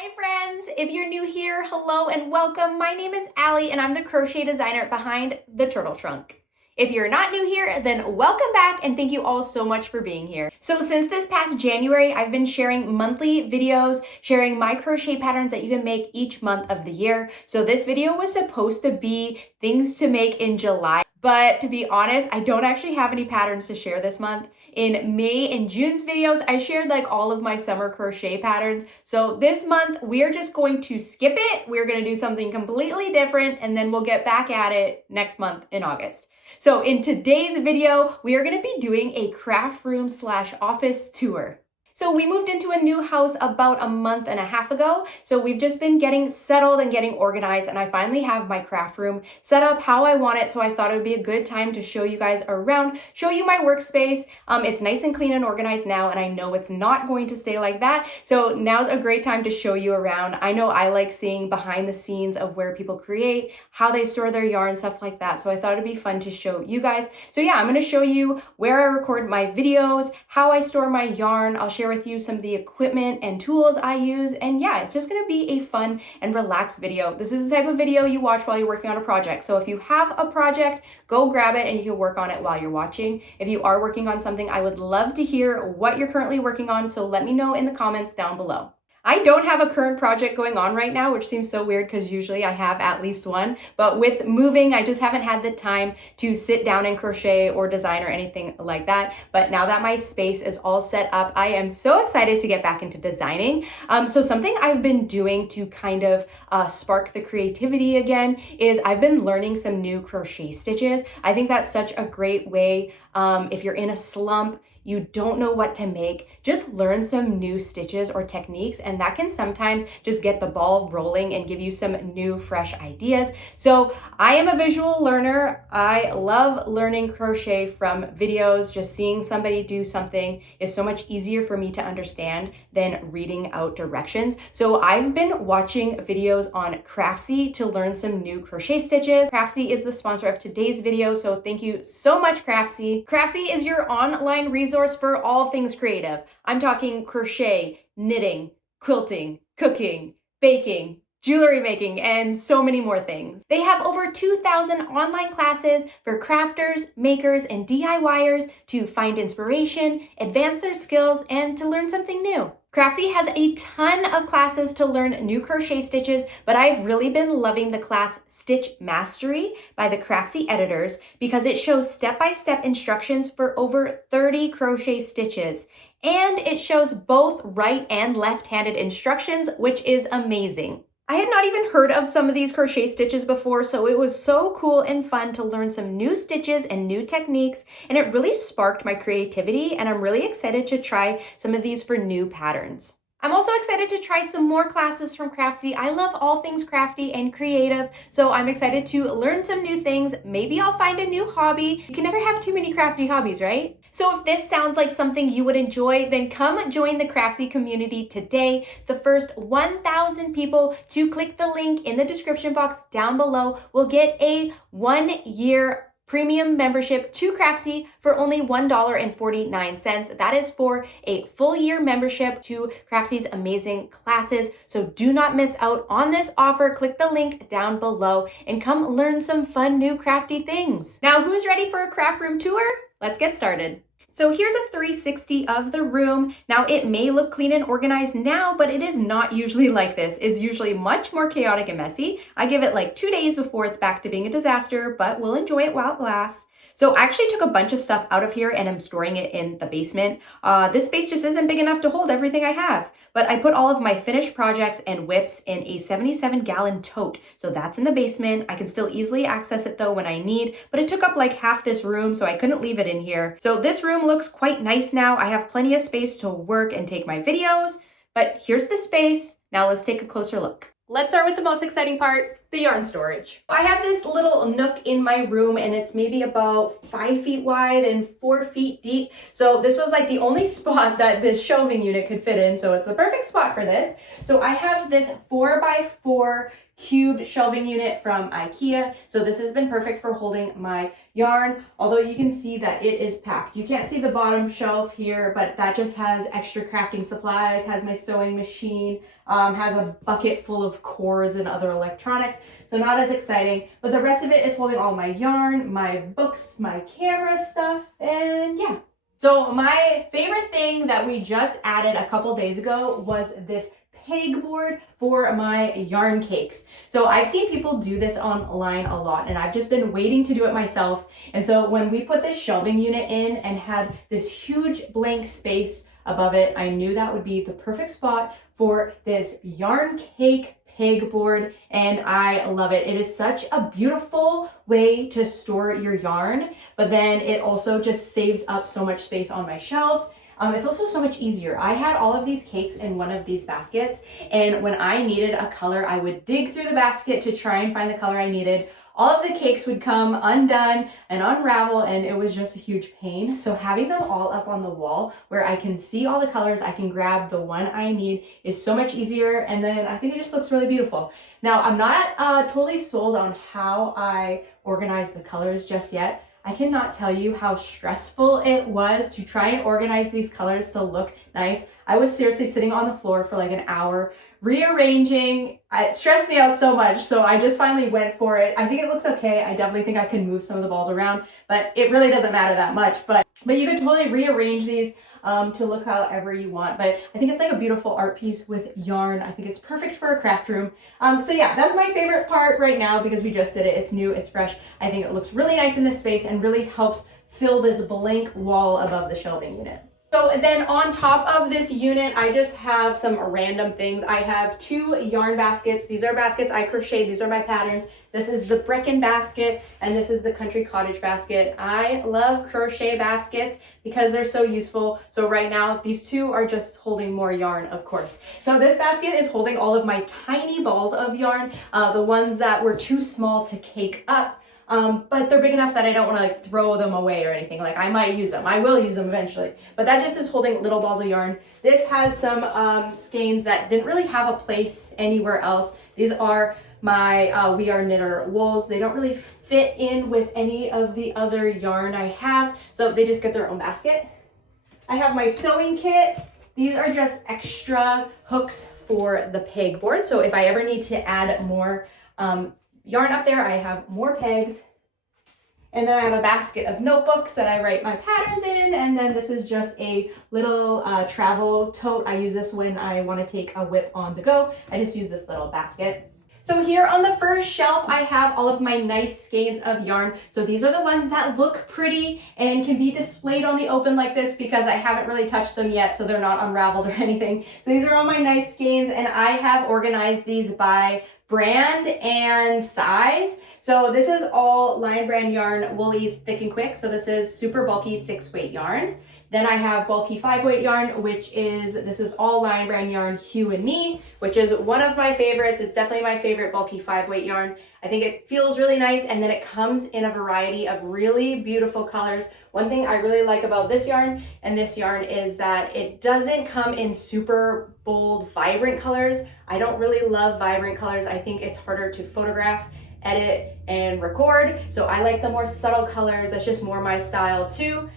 Hi friends, if you're new here, hello and welcome. My name is Allie and I'm the crochet designer behind the Turtle Trunk. If you're not new here, then welcome back and thank you all so much for being here. So since this past January, I've been sharing monthly videos, sharing my crochet patterns that you can make each month of the year. So this video was supposed to be things to make in July, but to be honest, I don't actually have any patterns to share this month. In May and June's videos, I shared like all of my summer crochet patterns. So this month, we're just going to skip it. We're going to do something completely different, and then we'll get back at it next month in August. So in today's video, we are going to be doing a craft room / office tour. So we moved into a new house about a month and a half ago. So we've just been getting settled and getting organized, and I finally have my craft room set up how I want it. So I thought it would be a good time to show you guys around, show you my workspace. It's nice and clean and organized now, and I know it's not going to stay like that. So now's a great time to show you around. I know I like seeing behind the scenes of where people create, how they store their yarn, stuff like that. So I thought it'd be fun to show you guys. So yeah, I'm going to show you where I record my videos, how I store my yarn. I'll share with you some of the equipment and tools I use, and yeah, it's just going to be a fun and relaxed video. This is the type of video you watch while you're working on a project. So if you have a project, go grab it and you can work on it while you're watching. If you are working on something, I would love to hear what you're currently working on, so let me know in the comments down below. I don't have a current project going on right now, which seems so weird because usually I have at least one, but with moving, I just haven't had the time to sit down and crochet or design or anything like that. But now that my space is all set up, I am so excited to get back into designing. So something I've been doing to kind of spark the creativity again is I've been learning some new crochet stitches. I think that's such a great way if you're in a slump, you don't know what to make, just learn some new stitches or techniques, and that can sometimes just get the ball rolling and give you some new fresh ideas. So I am a visual learner. I love learning crochet from videos. Just seeing somebody do something is so much easier for me to understand than reading out directions. So I've been watching videos on Craftsy to learn some new crochet stitches. Craftsy is the sponsor of today's video, so thank you so much, Craftsy. Craftsy is your online resource for all things creative. I'm talking crochet, knitting, quilting, cooking, baking, jewelry making, and so many more things. They have over 2,000 online classes for crafters, makers, and DIYers to find inspiration, advance their skills, and to learn something new. Craftsy has a ton of classes to learn new crochet stitches, but I've really been loving the class Stitch Mastery by the Craftsy editors because it shows step-by-step instructions for over 30 crochet stitches. And it shows both right and left-handed instructions, which is amazing. I had not even heard of some of these crochet stitches before, so it was so cool and fun to learn some new stitches and new techniques, and it really sparked my creativity, and I'm really excited to try some of these for new patterns. I'm also excited to try some more classes from Craftsy. I love all things crafty and creative, so I'm excited to learn some new things. Maybe I'll find a new hobby. You can never have too many crafty hobbies, right? So if this sounds like something you would enjoy, then come join the Craftsy community today. The first 1,000 people to click the link in the description box down below will get a 1-year premium membership to Craftsy for only $1.49. That is for a full year membership to Craftsy's amazing classes. So do not miss out on this offer. Click the link down below and come learn some fun new crafty things. Now, who's ready for a craft room tour? Let's get started. So here's a 360 of the room. Now it may look clean and organized now, but it is not usually like this. It's usually much more chaotic and messy. I give it like 2 days before it's back to being a disaster, but we'll enjoy it while it lasts. So I actually took a bunch of stuff out of here and I'm storing it in the basement. This space just isn't big enough to hold everything I have, but I put all of my finished projects and whips in a 77-gallon tote. So that's in the basement. I can still easily access it though when I need, but it took up like half this room, so I couldn't leave it in here. So this room looks quite nice now. I have plenty of space to work and take my videos, but here's the space. Now let's take a closer look. Let's start with the most exciting part, the yarn storage. I have this little nook in my room and it's maybe about 5 feet wide and 4 feet deep. So this was like the only spot that this shelving unit could fit in. So it's the perfect spot for this. So I have this 4x4 cubed shelving unit from IKEA. So this has been perfect for holding my yarn, although you can see that it is packed. You can't see the bottom shelf here, but that just has extra crafting supplies, has my sewing machine, has a bucket full of cords and other electronics. So not as exciting, but the rest of it is holding all my yarn, my books, my camera stuff, and yeah. So my favorite thing that we just added a couple days ago was this pegboard for my yarn cakes. So I've seen people do this online a lot, and I've just been waiting to do it myself. And so when we put this shelving unit in and had this huge blank space above it, I knew that would be the perfect spot for this yarn cake pegboard, and I love it. It is such a beautiful way to store your yarn, but then it also just saves up so much space on my shelves. It's also so much easier. I had all of these cakes in one of these baskets, and when I needed a color, I would dig through the basket to try and find the color I needed. All of the cakes would come undone and unravel, and it was just a huge pain. So having them all up on the wall where I can see all the colors, I can grab the one I need is so much easier, and then I think it just looks really beautiful. Now, I'm not totally sold on how I organize the colors just yet. I cannot tell you how stressful it was to try and organize these colors to look nice. I was seriously sitting on the floor for like an hour rearranging. It stressed me out so much, so I just finally went for it. I think it looks okay. I definitely think I can move some of the balls around, but it really doesn't matter that much. But you could totally rearrange these to look however you want. But I think it's like a beautiful art piece with yarn. I think it's perfect for a craft room. So yeah, that's my favorite part right now because we just did it. It's new, it's fresh. I think it looks really nice in this space and really helps fill this blank wall above the shelving unit. So then on top of this unit, I just have some random things. I have 2 yarn baskets. These are baskets I crocheted. These are my patterns. This is the Brecken basket, and this is the Country Cottage basket. I love crochet baskets because they're so useful. So right now, these 2 are just holding more yarn, of course. So this basket is holding all of my tiny balls of yarn, the ones that were too small to cake up. But they're big enough that I don't want to like throw them away or anything. Like I might use them. I will use them eventually. But that just is holding little balls of yarn. This has some skeins that didn't really have a place anywhere else. These are my We Are Knitter wools. They don't really fit in with any of the other yarn I have, so they just get their own basket. I have my sewing kit. These are just extra hooks for the pegboard. So if I ever need to add more yarn up there, I have more pegs. And then I have a basket of notebooks that I write my patterns in. And then this is just a little travel tote. I use this when I want to take a whip on the go. I just use this little basket. So here on the first shelf, I have all of my nice skeins of yarn. So these are the ones that look pretty and can be displayed on the open like this because I haven't really touched them yet, so they're not unraveled or anything. So these are all my nice skeins, and I have organized these by brand and size. So this is all Lion Brand yarn, Woolies Thick and Quick. So this is super bulky 6-weight yarn. Then I have bulky 5-weight yarn, this is all Lion Brand yarn, Hue and Me, which is one of my favorites. It's definitely my favorite bulky 5-weight yarn. I think it feels really nice, and then it comes in a variety of really beautiful colors. One thing I really like about this yarn and this yarn is that it doesn't come in super bold, vibrant colors. I don't really love vibrant colors. I think it's harder to photograph, edit, and record. So I like the more subtle colors. That's just more my style too.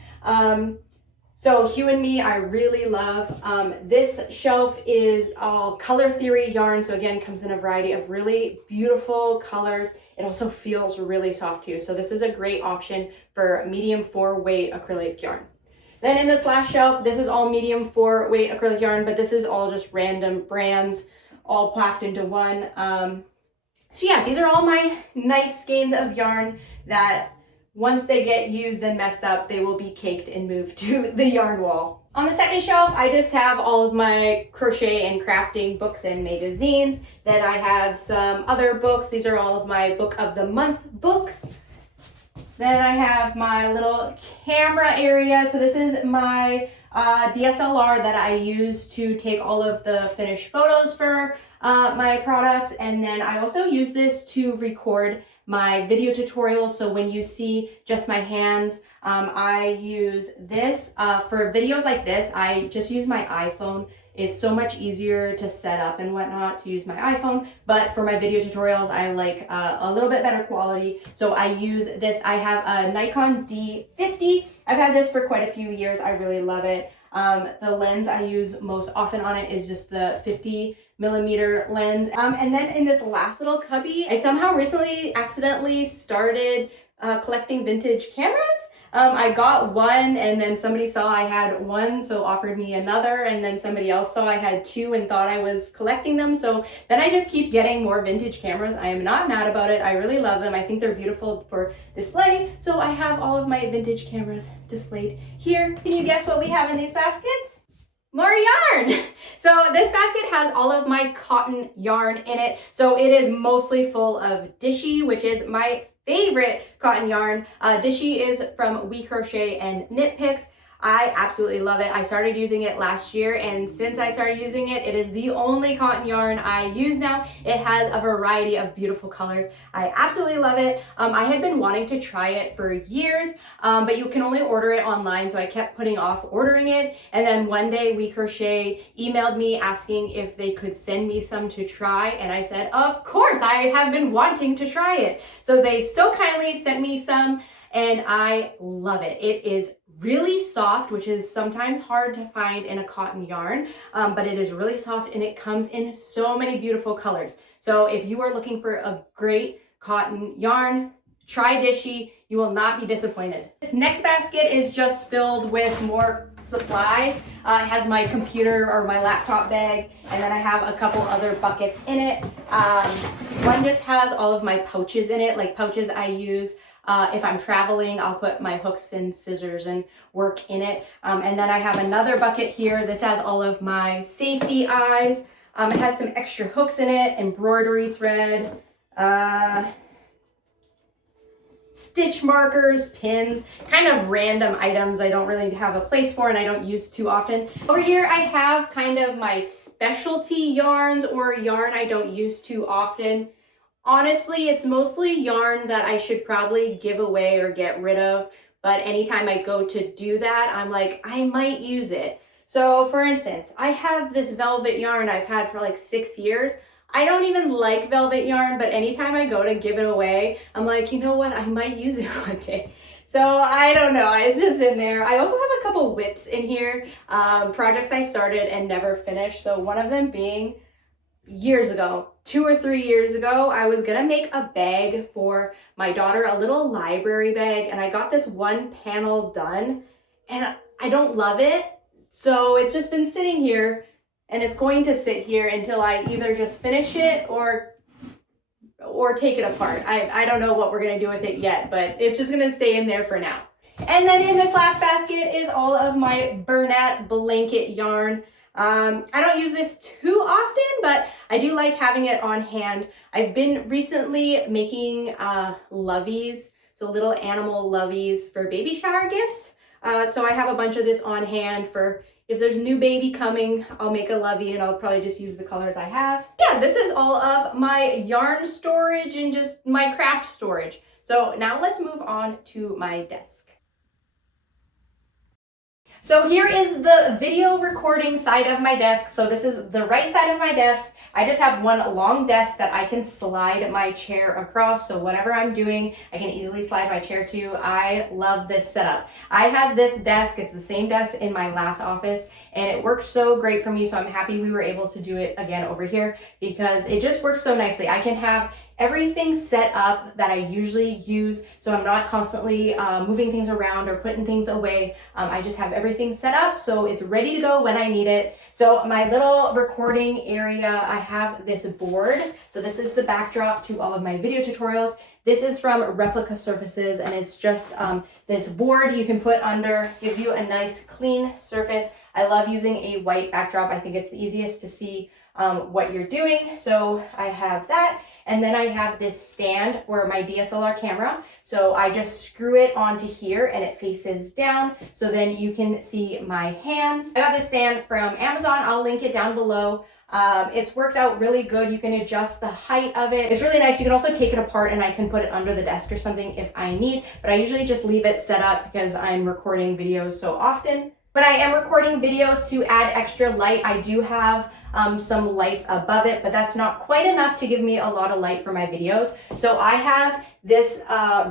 So Hue and Me, I really love. This shelf is all Color Theory yarn. So again, comes in a variety of really beautiful colors. It also feels really soft too. So this is a great option for medium 4-weight acrylic yarn. Then in this last shelf, this is all medium 4-weight acrylic yarn, but this is all just random brands, all packed into one. So yeah, these are all my nice skeins of yarn that once they get used and messed up, they will be caked and moved to the yarn wall. On the second shelf, I just have all of my crochet and crafting books and magazines. Then I have some other books. These are all of my Book of the Month books. Then I have my little camera area. So this is my DSLR that I use to take all of the finished photos for my products. And then I also use this to record my video tutorials. So when you see just my hands, I use this. For videos like this, I just use my iPhone. It's so much easier to set up and whatnot to use my iPhone, but for my video tutorials, I like a little bit better quality. So I use this. I have a Nikon D50. I've had this for quite a few years. I really love it. The lens I use most often on it is just the 50mm lens. And then in this last little cubby, I somehow recently accidentally started collecting vintage cameras. I got one and then somebody saw I had one, so offered me another, and then somebody else saw I had two and thought I was collecting them. So then I just keep getting more vintage cameras. I am not mad about it. I really love them. I think they're beautiful for display. So I have all of my vintage cameras displayed here. Can you guess what we have in these baskets? More yarn. So this basket has all of my cotton yarn in it. So it is mostly full of Dishy, which is my favorite cotton yarn. Dishy is from We Crochet and Knit Picks. I absolutely love it. I started using it last year, and since I started using it, it is the only cotton yarn I use now. It has a variety of beautiful colors. I absolutely love it. I had been wanting to try it for years, but you can only order it online, so I kept putting off ordering it. And then one day We Crochet emailed me asking if they could send me some to try, and I said, of course, I have been wanting to try it. So they so kindly sent me some, and I love it. It is really soft, which is sometimes hard to find in a cotton yarn, but it is really soft and it comes in so many beautiful colors. So if you are looking for a great cotton yarn, try Dishy. You will not be disappointed. This next basket is just filled with more supplies. It has my computer or my laptop bag, and then I have a couple other buckets in it. One just has all of my pouches in it, like pouches I use if I'm traveling. I'll put my hooks and scissors and work in it. And then I have another bucket here. This has all of my safety eyes. It has some extra hooks in it, embroidery thread, stitch markers, pins, kind of random items I don't really have a place for and I don't use too often. Over here I have kind of my specialty yarns or yarn I don't use too often. Honestly, it's mostly yarn that I should probably give away or get rid of, but anytime I go to do that, I'm like, I might use it. So for instance, I have this velvet yarn I've had for like 6 years. I don't even like velvet yarn, but anytime I go to give it away, I'm like, you know what, I might use it one day. So I don't know, it's just in there. I also have a couple whips in here, projects I started and never finished. So one of them being years ago, 2 or 3 years ago, I was gonna make a bag for my daughter, a little library bag, and I got this one panel done and I don't love it. So it's just been sitting here and it's going to sit here until I either just finish it or take it apart. I don't know what we're gonna do with it yet, but it's just gonna stay in there for now. And then in this last basket is all of my Bernat blanket yarn. I don't use this too often, but I do like having it on hand. I've been recently making loveys, so little animal loveys for baby shower gifts. So I have a bunch of this on hand for if there's a new baby coming, I'll make a lovey and I'll probably just use the colors I have. Yeah, this is all of my yarn storage and just my craft storage. So now let's move on to my desk. So here is the video recording side of my desk. So this is the right side of my desk. I just have one long desk that I can slide my chair across. So whatever I'm doing, I can easily slide my chair to. I love this setup. I had this desk, it's the same desk in my last office, and it worked so great for me. So I'm happy we were able to do it again over here because it just works so nicely. I can have everything set up that I usually use, so I'm not constantly moving things around or putting things away. I just have everything set up so it's ready to go when I need it. So my little recording area, I have this board. So this is the backdrop to all of my video tutorials. This is from Replica Surfaces, and it's just this board you can put under, gives you a nice clean surface. I love using a white backdrop. I think it's the easiest to see what you're doing. So I have that. And then I have this stand for my DSLR camera. So I just screw it onto here and it faces down. So then you can see my hands. I got this stand from Amazon. I'll link it down below. It's worked out really good. You can adjust the height of it. It's really nice. You can also take it apart and I can put it under the desk or something if I need, but I usually just leave it set up because I'm recording videos so often. When I am recording videos to add extra light, I do have some lights above it, but that's not quite enough to give me a lot of light for my videos. So I have this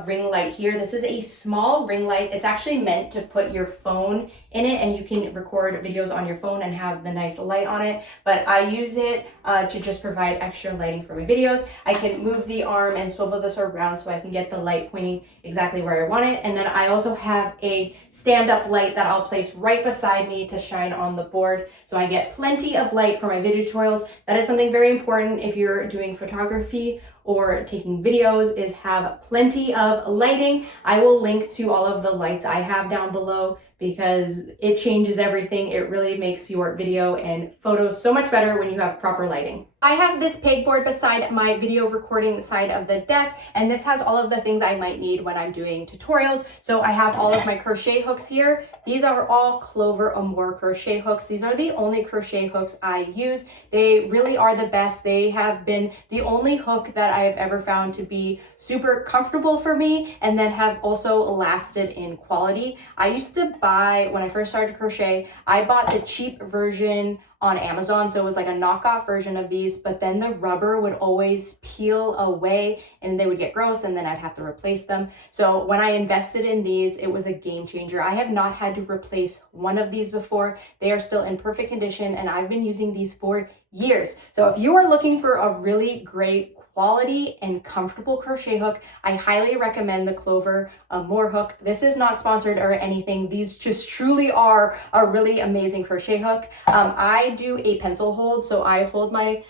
ring light here. This is a small ring light. It's actually meant to put your phone in it and you can record videos on your phone and have the nice light on it. But I use it to just provide extra lighting for my videos. I can move the arm and swivel this around so I can get the light pointing exactly where I want it. And then I also have a stand-up light that I'll place right beside me to shine on the board. So I get plenty of light for my video tutorials. That is something very important if you're doing photography or taking videos, is have plenty of lighting. I will link to all of the lights I have down below because it changes everything. It really makes your video and photos so much better when you have proper lighting. I have this pegboard beside my video recording side of the desk, and this has all of the things I might need when I'm doing tutorials. So I have all of my crochet hooks here. These are all Clover Amour crochet hooks. These are the only crochet hooks I use. They really are the best. They have been the only hook that I have ever found to be super comfortable for me and then have also lasted in quality. I used to buy, when I first started crochet, I bought the cheap version on Amazon. So it was like a knockoff version of these, but then the rubber would always peel away and they would get gross and then I'd have to replace them. So when I invested in these, it was a game changer. I have not had to replace one of these before. They are still in perfect condition and I've been using these for years. So if you are looking for a really great quality and comfortable crochet hook, I highly recommend the Clover Amour hook. This is not sponsored or anything. These just truly are a really amazing crochet hook. I do a pencil hold, so I hold my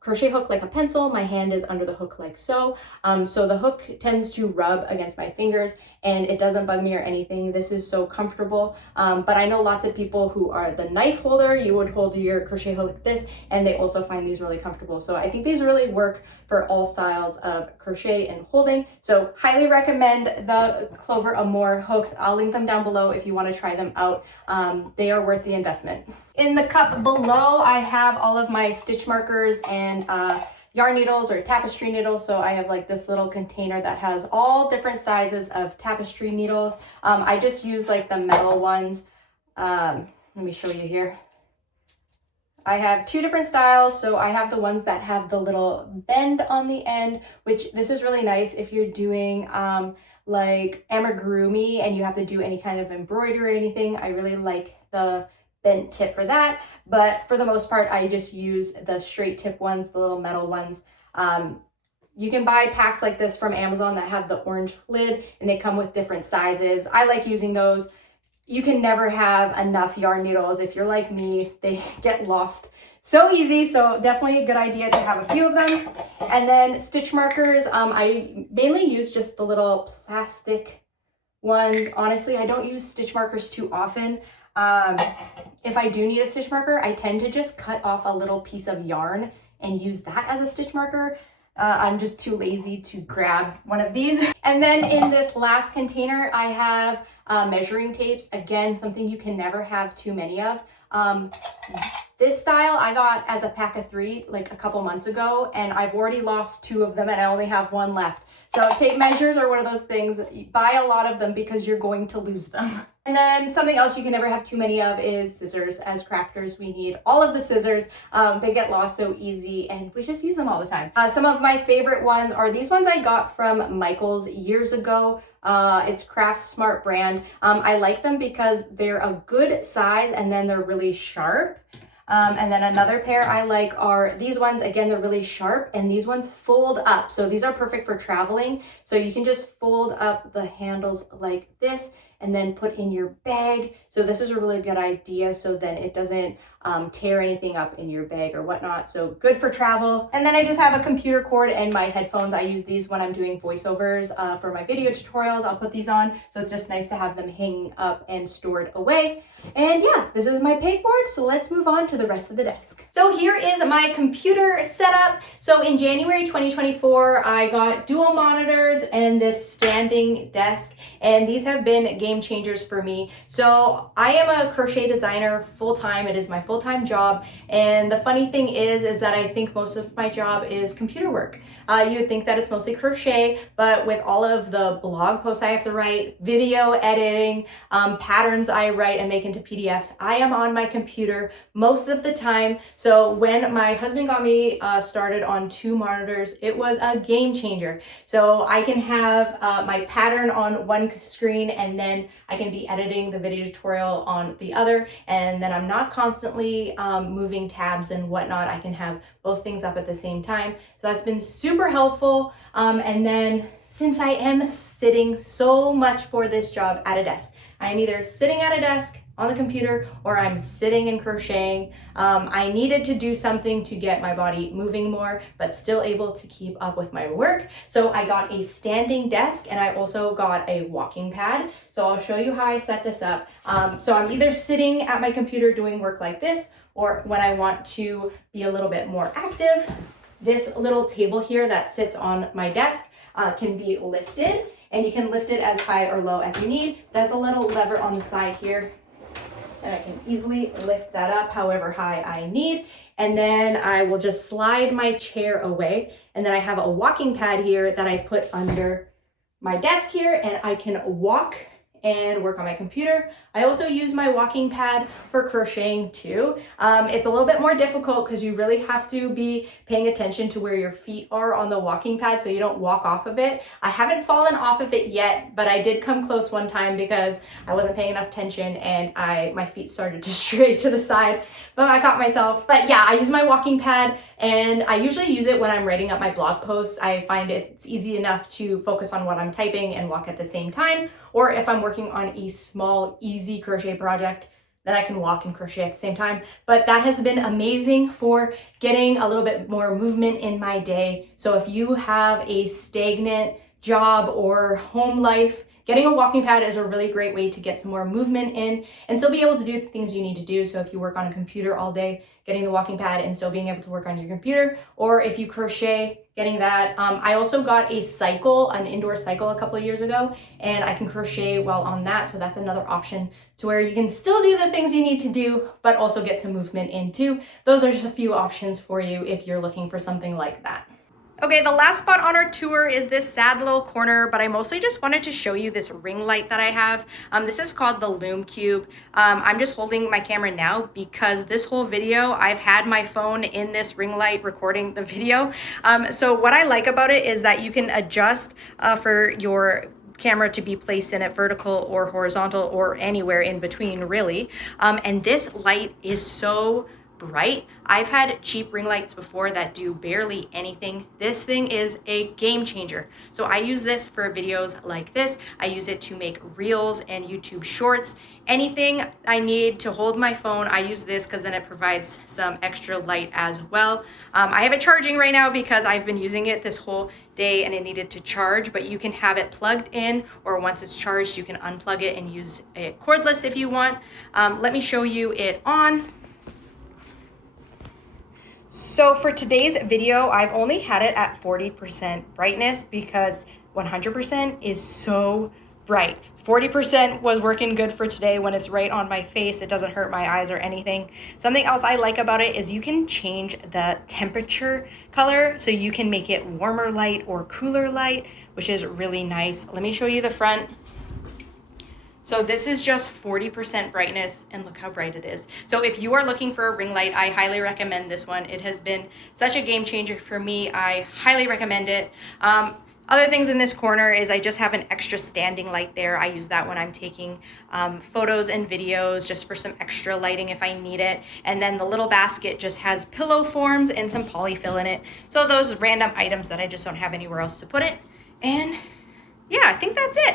crochet hook like a pencil. My hand is under the hook like so. So the hook tends to rub against my fingers and it doesn't bug me or anything. This is so comfortable. But I know lots of people who are the knife holder, you would hold your crochet hook like this, and they also find these really comfortable. So I think these really work for all styles of crochet and holding. So highly recommend the Clover Amour hooks. I'll link them down below if you want to try them out. They are worth the investment. In the cup below, I have all of my stitch markers and yarn needles or tapestry needles. So I have like this little container that has all different sizes of tapestry needles. I just use like the metal ones. Let me show you here. I have two different styles. So I have the ones that have the little bend on the end, which this is really nice if you're doing like amigurumi and you have to do any kind of embroidery or anything. I really like the bent tip for that, but for the most part I just use the straight tip ones, the little metal ones. You can buy packs like this from Amazon that have the orange lid and they come with different sizes. I like using those. You can never have enough yarn needles. If you're like me, they get lost so easy, so definitely a good idea to have a few of them. And then stitch markers, I mainly use just the little plastic ones. Honestly, I don't use stitch markers too often. If I do need a stitch marker, I tend to just cut off a little piece of yarn and use that as a stitch marker. I'm just too lazy to grab one of these. And then in this last container, I have measuring tapes. Again, something you can never have too many of. This style I got as a pack of 3 like a couple months ago, and I've already lost 2 of them and I only have 1 left. So tape measures are one of those things. Buy a lot of them because you're going to lose them. And then something else you can never have too many of is scissors. As crafters, we need all of the scissors. They get lost so easy and we just use them all the time. Some of my favorite ones are these ones I got from Michael's years ago. It's Craft Smart brand. I like them because they're a good size and then they're really sharp. And then another pair I like are these ones. Again, they're really sharp and these ones fold up. So these are perfect for traveling. So you can just fold up the handles like this and then put in your bag. So this is a really good idea. So then it doesn't tear anything up in your bag or whatnot. So good for travel. And then I just have a computer cord and my headphones. I use these when I'm doing voiceovers for my video tutorials. I'll put these on. So it's just nice to have them hanging up and stored away. And yeah, this is my pegboard. So let's move on to the rest of the desk. So here is my computer setup. So in January 2024, I got dual monitors and this standing desk. And these have been game game changers for me. So I am a crochet designer full-time. It is my full-time job. And the funny thing is that I think most of my job is computer work. You would think that it's mostly crochet, but with all of the blog posts I have to write, video editing, patterns I write and make into PDFs, I am on my computer most of the time. So when my husband got me started on 2 monitors, it was a game changer. So I can have my pattern on one screen and then I can be editing the video tutorial on the other, and then I'm not constantly moving tabs and whatnot. I can have both things up at the same time. So that's been super helpful. And then since I am sitting so much for this job at a desk, I'm either sitting at a desk on the computer or I'm sitting and crocheting. I needed to do something to get my body moving more, but still able to keep up with my work. So I got a standing desk and I also got a walking pad. So I'll show you how I set this up. So I'm either sitting at my computer doing work like this, or when I want to be a little bit more active, this little table here that sits on my desk can be lifted, and you can lift it as high or low as you need. It has a little lever on the side here, and I can easily lift that up however high I need. And then I will just slide my chair away. And then I have a walking pad here that I put under my desk here, and I can walk and work on my computer. I also use my walking pad for crocheting too. It's a little bit more difficult because you really have to be paying attention to where your feet are on the walking pad so you don't walk off of it. I haven't fallen off of it yet, but I did come close one time because I wasn't paying enough attention and my feet started to stray to the side, but I caught myself. But yeah, I use my walking pad and I usually use it when I'm writing up my blog posts. I find it's easy enough to focus on what I'm typing and walk at the same time. Or if I'm working on a small, easy crochet project, then I can walk and crochet at the same time. But that has been amazing for getting a little bit more movement in my day. So if you have a stagnant job or home life, getting a walking pad is a really great way to get some more movement in and still be able to do the things you need to do. So if you work on a computer all day, getting the walking pad and still being able to work on your computer, or if you crochet, getting that. I also got a cycle, an indoor cycle a couple of years ago, and I can crochet while on that. So that's another option to where you can still do the things you need to do, but also get some movement in too. Those are just a few options for you if you're looking for something like that. Okay, the last spot on our tour is this sad little corner, but I mostly just wanted to show you this ring light that I have. This is called the Loom Cube. I'm just holding my camera now because this whole video, I've had my phone in this ring light recording the video. So what I like about it is that you can adjust for your camera to be placed in it vertical or horizontal or anywhere in between really. And this light is so bright. I've had cheap ring lights before that do barely anything. This thing is a game changer. So I use this for videos like this. I use it to make reels and YouTube shorts. Anything I need to hold my phone, I use this because then it provides some extra light as well. I have it charging right now because I've been using it this whole day and it needed to charge, but you can have it plugged in, or once it's charged, you can unplug it and use it cordless if you want. Let me show you it on. So for today's video, I've only had it at 40% brightness because 100% is so bright. 40% was working good for today when it's right on my face. It doesn't hurt my eyes or anything. Something else I like about it is you can change the temperature color, so you can make it warmer light or cooler light, which is really nice. Let me show you the front. So this is just 40% brightness, and look how bright it is. So if you are looking for a ring light, I highly recommend this one. It has been such a game changer for me. I highly recommend it. Other things in this corner is I just have an extra standing light there. I use that when I'm taking photos and videos just for some extra lighting if I need it. And then the little basket just has pillow forms and some polyfill in it. So those random items that I just don't have anywhere else to put it. And yeah, I think that's it.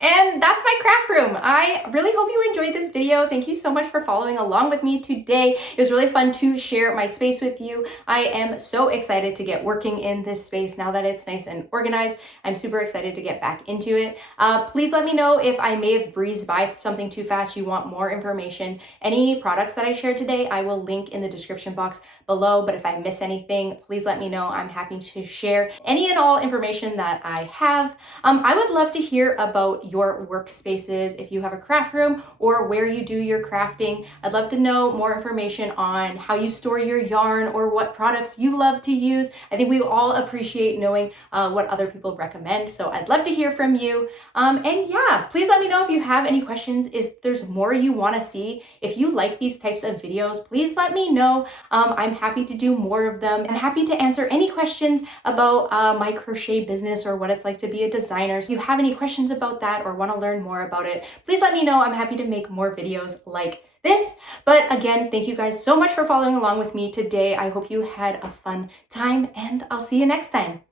And that's my craft room. I really hope you enjoyed this video. Thank you so much for following along with me today. It was really fun to share my space with you. I am so excited to get working in this space now that it's nice and organized. I'm super excited to get back into it. Please let me know if I may have breezed by something too fast, you want more information. Any products that I shared today, I will link in the description box below, but if I miss anything, please let me know. I'm happy to share any and all information that I have. I would love to hear about your workspaces, if you have a craft room or where you do your crafting. I'd love to know more information on how you store your yarn or what products you love to use. I think we all appreciate knowing what other people recommend. So I'd love to hear from you. And yeah, please let me know if you have any questions, if there's more you want to see. If you like these types of videos, please let me know. I'm happy to do more of them. I'm happy to answer any questions about my crochet business or what it's like to be a designer. So if you have any questions about that or want to learn more about it, please let me know. I'm happy to make more videos like this. But again, thank you guys so much for following along with me today. I hope you had a fun time, and I'll see you next time.